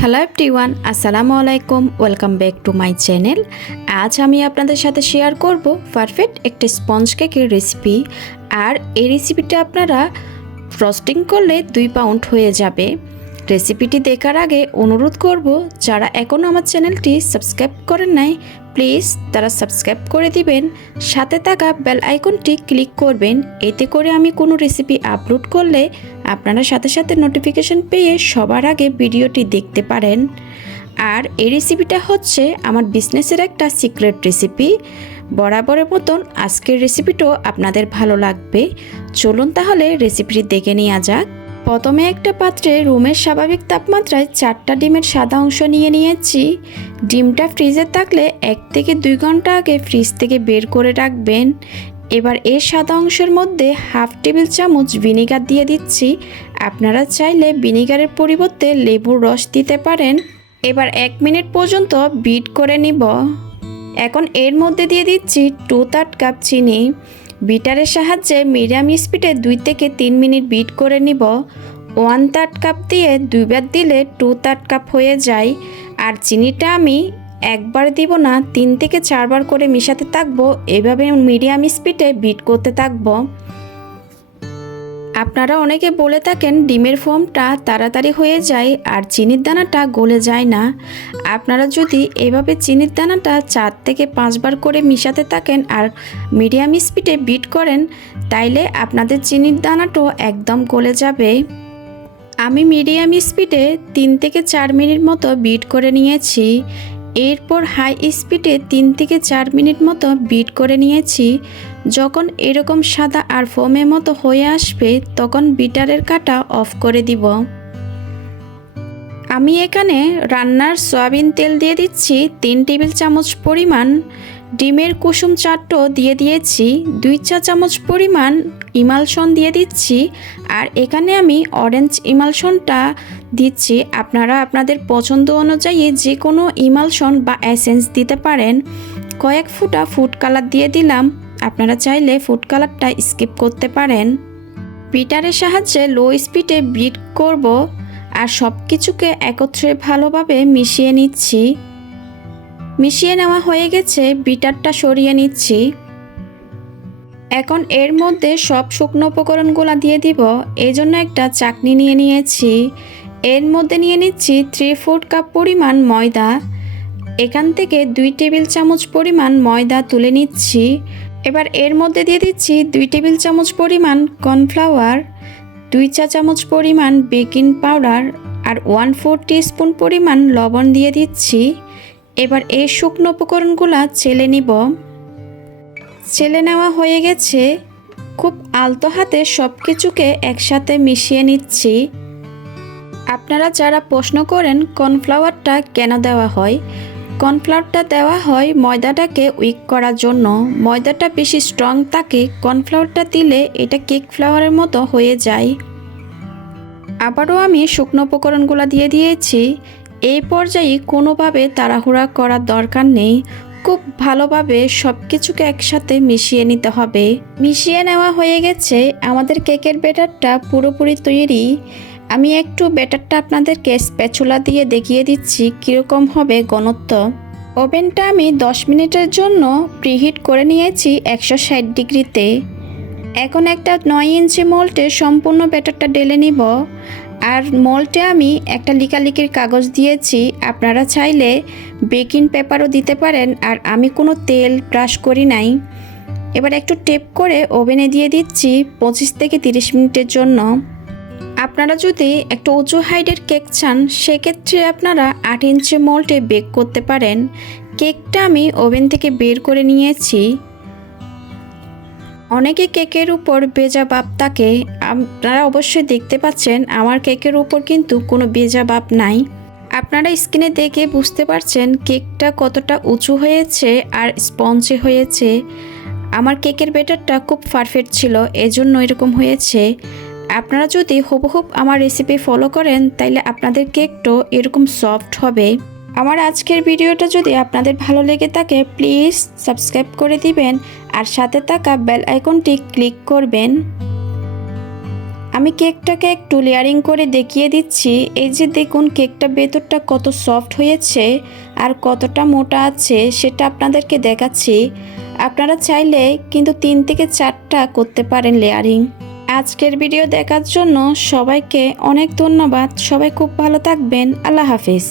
Hello everyone, আসসালামু আলাইকুম। Welcome back to my channel. আজ আমি আপনাদের সাথে শেয়ার করব পারফেক্ট একটা স্পঞ্জ কেকের রেসিপি। আর এই রেসিপিটা আপনারা ফ্রস্টিং করলে 2 পাউন্ড হয়ে যাবে। রেসিপিটি দেখার আগে অনুরোধ করব, যারা এখনও আমার চ্যানেলটি সাবস্ক্রাইব করেন নাই প্লিজ তারা সাবস্ক্রাইব করে দিবেন, সাথে থাকা বেল আইকনটি ক্লিক করবেন। এতে করে আমি কোনো রেসিপি আপলোড করলে আপনারা সাথে সাথে নোটিফিকেশন পেয়ে সবার আগে ভিডিওটি দেখতে পারেন। আর এই রেসিপিটা হচ্ছে আমার বিজনেসের একটা সিক্রেট রেসিপি। বরাবরের মতন আজকের রেসিপিটাও আপনাদের ভালো লাগবে। চলুন তাহলে রেসিপিটি দেখে নেওয়া যাক। প্রথমে একটা পাত্রে রুমের স্বাভাবিক তাপমাত্রায় 4টা ডিমের সাদা অংশ নিয়ে নিয়েছি। ডিমটা ফ্রিজে থাকলে 1 থেকে 2 ঘন্টা আগে ফ্রিজ থেকে বের করে রাখবেন। এবার এই সাদা অংশের মধ্যে হাফ টেবিল চামচ ভিনেগার দিয়ে দিচ্ছি। আপনারা চাইলে ভিনেগারের পরিবর্তে লেবুর রস দিতে পারেন। এবার 1 মিনিট পর্যন্ত বিট করে নিব। এখন এর মধ্যে দিয়ে দিচ্ছি 2/3 কাপ চিনি। বিটারের সাহায্যে মিডিয়াম স্পিডে 2 থেকে 3 মিনিট বিট করে নিব। 1/3 কাপ দিয়ে 2 বার দিলে 2/3 কাপ হয়ে যায়। আর চিনিটা আমি একবার দিব না, 3 থেকে 4 বার করে মিশাতে থাকবো। এভাবে মিডিয়াম স্পিডে বিট করতে থাকবো। আপনারা অনেকে বলে থাকেন ডিমের ফোমটা তাড়াতাড়ি হয়ে যায় আর চিনির দানাটা গলে যায় না। আপনারা যদি এভাবে চিনির দানাটা 4 থেকে 5 বার করে মিশাতে থাকেন আর মিডিয়াম স্পিডে বিট করেন, তাইলে আপনাদের চিনির দানাটাও একদম গলে যাবে। আমি মিডিয়াম স্পিডে 3 থেকে 4 মিনিট মতো বিট করে নিয়েছি। এরপর হাই স্পিডে 3 থেকে 4 মিনিট মতো বিট করে নিয়েছি। যখন এরকম সাদা আর ফোমের মতো হয়ে আসবে তখন বিটারের কাঁটা অফ করে দিব। আমি এখানে রান্নার সয়াবিন তেল দিয়ে দিচ্ছি 3 টেবিল চামচ পরিমাণ। ডিমের কুসুম চারটো দিয়ে দিয়েছি। 2 চা চামচ পরিমাণ ইমালশন দিয়ে দিচ্ছি। আর এখানে আমি অরেঞ্জ ইমালশনটা দিচ্ছি। আপনারা আপনাদের পছন্দ অনুযায়ী যে কোনো ইমালশন বা এসেন্স দিতে পারেন। কয়েক ফোঁটা ফুড কালার দিয়ে দিলাম। আপনারা চাইলে ফুড কালারটা স্কিপ করতে পারেন। বিটারের সাহায্যে লো স্পিডে বিট করব আর সব কিছুকে একত্রে ভালোভাবে মিশিয়ে নিচ্ছি। মিশিয়ে নেওয়া হয়ে গেছে, বিটারটা সরিয়ে নিচ্ছি। এখন এর মধ্যে সব শুকনো উপকরণগুলো দিয়ে দিব। এই জন্য একটা চাকনি নিয়ে নিয়েছি। এর মধ্যে নিয়ে নিচ্ছি 3/4 কাপ পরিমাণ ময়দা। এখান থেকে 2 টেবিল চামচ পরিমাণ ময়দা তুলে নিচ্ছি। এবার এর মধ্যে দিয়ে দিচ্ছি 2 টেবিল চামচ পরিমাণ কর্নফ্লাওয়ার, 2 চা চামচ পরিমাণ বেকিং পাউডার আর 1/4 টিস্পুন পরিমাণ লবণ দিয়ে দিচ্ছি। এবার এই শুকনো উপকরণগুলো চেলে নিব। চেলে নেওয়া হয়ে গেছে। খুব আলতো হাতে সব কিছুকে একসাথে মিশিয়ে নিচ্ছি। আপনারা যারা প্রশ্ন করেন কর্নফ্লাওয়ারটা কেন দেওয়া হয়, কর্নফ্লাওয়ারটা দেওয়া হয় ময়দাটাকে উইক করার জন্য। ময়দাটা বেশি স্ট্রং থাকে, কর্নফ্লাওয়ারটা দিলে এটা কেক ফ্লাওয়ারের মতো হয়ে যায়। আবারও আমি শুকনো উপকরণগুলো দিয়ে দিয়েছি। এই পর্যায়ে কোনোভাবে তাড়াহুড়া করার দরকার নেই। খুব ভালোভাবে সব কিছুকে একসাথে মিশিয়ে নিতে হবে। মিশিয়ে নেওয়া হয়ে গেছে। আমাদের কেকের ব্যাটারটা পুরোপুরি তৈরি। আমি একটু ব্যাটারটা আপনাদেরকে স্প্যাচুলা দিয়ে দেখিয়ে দিচ্ছি কীরকম হবে ঘনত্ব। ওভেনটা আমি 10 মিনিটের জন্য প্রিহিট করে নিয়েছি 160 ডিগ্রিতে। এখন একটা 9 ইঞ্চি মোল্ডে সম্পূর্ণ ব্যাটারটা ঢেলে নিব। আর মোল্ডে আমি একটা লিকালিকির কাগজ দিয়েছি। আপনারা চাইলে বেকিং পেপারও দিতে পারেন। আর আমি কোনো তেল ব্রাশ করি নাই। এবার একটু টেপ করে ওভেনে দিয়ে দিচ্ছি 25 থেকে 30 মিনিটের জন্য। আপনারা যদি একটা উঁচু হাইটের কেক চান সেক্ষেত্রে আপনারা 8 ইঞ্চি মোল্ডে বেক করতে পারেন। কেকটা আমি ওভেন থেকে বের করে নিয়েছি। অনেকে কেকের উপর ভেজা ভাব থাকে, আপনারা অবশ্যই দেখতে পাচ্ছেন আমার কেকের উপর কিন্তু কোনো ভেজা ভাব নাই। আপনারা স্ক্রিনে দেখে বুঝতে পারছেন কেকটা কতটা উঁচু হয়েছে আর স্পঞ্জি হয়েছে। আমার কেকের ব্যাটারটা খুব পারফেক্ট ছিল, এজন্য এরকম হয়েছে। আপনারা যদি হুবহুব আমার রেসিপি ফলো করেন তাইলে আপনাদের কেকটাও এরকম সফট হবে। আমার আজকের ভিডিওটা যদি আপনাদের ভালো লেগে থাকে প্লিজ সাবস্ক্রাইব করে দিবেন আর সাথে থাকা বেল আইকনটি ক্লিক করবেন। আমি কেকটাকে একটু লেয়ারিং করে দেখিয়ে দিচ্ছি। এই যে দেখুন কেকটা ভেতরটা কত সফট হয়েছে আর কতটা মোটা আছে সেটা আপনাদেরকে দেখাচ্ছি। আপনারা চাইলে কিন্তু 3 থেকে 4টা করতে পারেন লেয়ারিং। আজকের ভিডিও দেখার জন্য সবাইকে অনেক ধন্যবাদ। সবাই খুব ভালো থাকবেন। আল্লাহ হাফিজ।